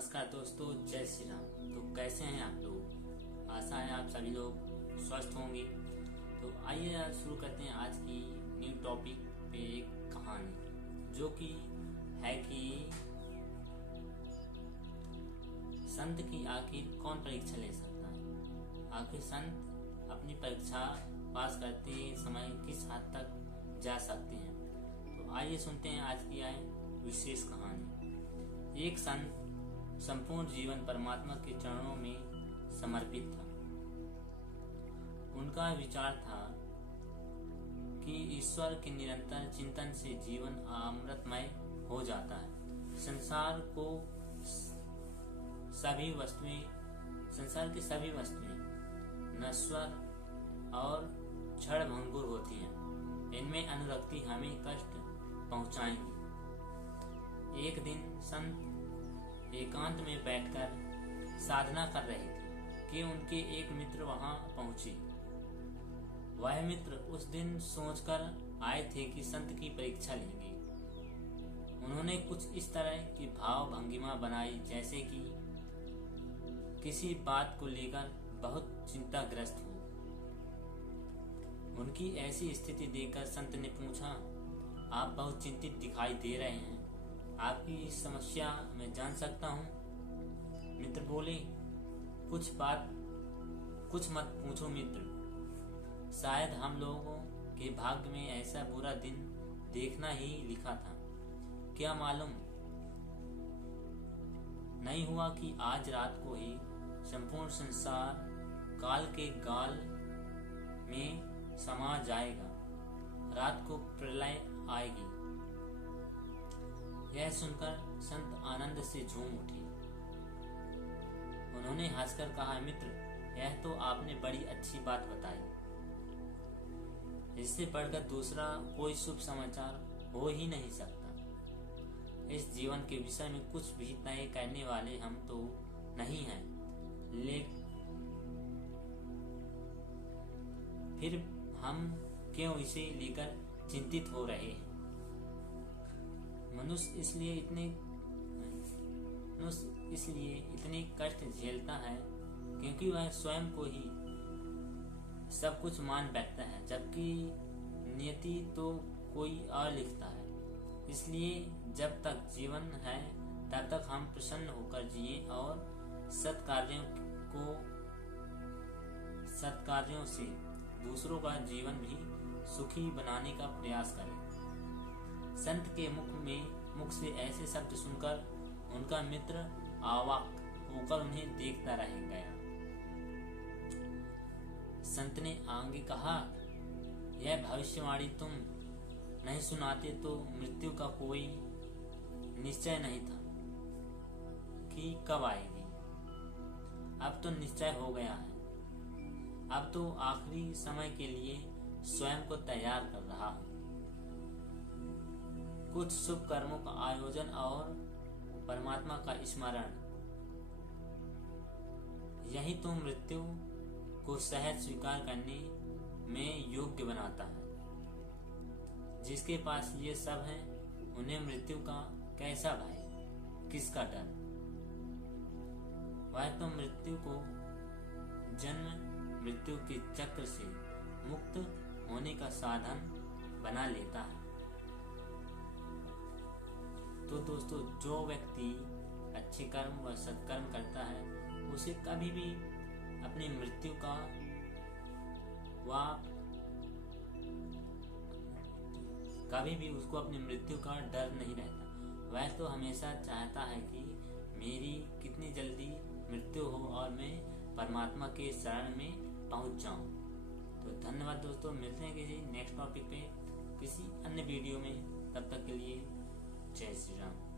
नमस्कार दोस्तों, जय श्री राम। तो कैसे हैं आप लोग? आशा है आप सभी लोग स्वस्थ होंगे। तो आइए आज शुरू करते हैं आज की न्यू टॉपिक पे एक कहानी, जो कि है कि संत की आखिर कौन परीक्षा ले सकता है। आखिर संत अपनी परीक्षा पास करते समय किस हद तक जा सकते हैं। तो आइए सुनते हैं आज की विशेष कहानी। एक संत संपूर्ण जीवन परमात्मा के चरणों में समर्पित था। उनका विचार था कि ईश्वर के निरंतर चिंतन से जीवन अमृतमय हो जाता है। संसार की सभी वस्तुएं नश्वर और क्षण भंगुर होती हैं। इनमें अनुरक्ति हमें कष्ट पहुंचाएंगी। एक दिन संत एकांत में बैठकर साधना कर रहे थे कि उनके एक मित्र वहां पहुंचे। वह मित्र उस दिन सोचकर आए थे कि संत की परीक्षा लेंगे। उन्होंने कुछ इस तरह की भाव भंगिमा बनाई जैसे कि किसी बात को लेकर बहुत चिंताग्रस्त हो। उनकी ऐसी स्थिति देखकर संत ने पूछा, आप बहुत चिंतित दिखाई दे रहे हैं, आपकी इस समस्या मैं जान सकता हूँ? मित्र बोले, कुछ मत पूछो मित्र। शायद हम लोगों के भाग्य में ऐसा बुरा दिन देखना ही लिखा था। क्या मालूम नहीं हुआ कि आज रात को ही संपूर्ण संसार काल के गाल में समा जाएगा। रात को प्रलय आएगी। यह सुनकर संत आनंद से झूम उठे। उन्होंने हंसकर कहा, मित्र, यह तो आपने बड़ी अच्छी बात बताई। इससे बढ़कर दूसरा कोई शुभ समाचार हो ही नहीं सकता। इस जीवन के विषय में कुछ भी तय करने वाले हम तो नहीं हैं, फिर हम क्यों इसे लेकर चिंतित हो रहे हैं? मनुष्य इसलिए इतने कष्ट झेलता है क्योंकि वह स्वयं को ही सब कुछ मान बैठता है, जबकि नियति तो कोई और लिखता है। इसलिए जब तक जीवन है तब तक हम प्रसन्न होकर जिए और सत्कार्यों से दूसरों का जीवन भी सुखी बनाने का प्रयास करें। संत के मुख से ऐसे शब्द सुनकर उनका मित्र अवाक होकर उन्हें देखता रह गया। संत ने आगे कहा, यह भविष्यवाणी तुम नहीं सुनाते तो मृत्यु का कोई निश्चय नहीं था कि कब आएगी। अब तो निश्चय हो गया है। अब तो आखिरी समय के लिए स्वयं को तैयार कर रहा हूं। कुछ शुभ कर्मों का आयोजन और परमात्मा का स्मरण, यही तो मृत्यु को सहज स्वीकार करने में योग्य बनाता है। जिसके पास ये सब है, उन्हें मृत्यु का कैसा भय, किसका डर? वह तो मृत्यु को जन्म मृत्यु के चक्र से मुक्त होने का साधन बना लेता है। तो दोस्तों, जो व्यक्ति अच्छे कर्म व सत्कर्म करता है, उसे कभी भी अपनी मृत्यु का उसको अपनी मृत्यु का डर नहीं रहता। वह तो हमेशा चाहता है कि मेरी कितनी जल्दी मृत्यु हो और मैं परमात्मा के शरण में पहुंच जाऊं। तो धन्यवाद दोस्तों, मिलते हैं किसी नेक्स्ट टॉपिक पे किसी अन्य वीडियो में। तब तक के लिए जय श्री राम।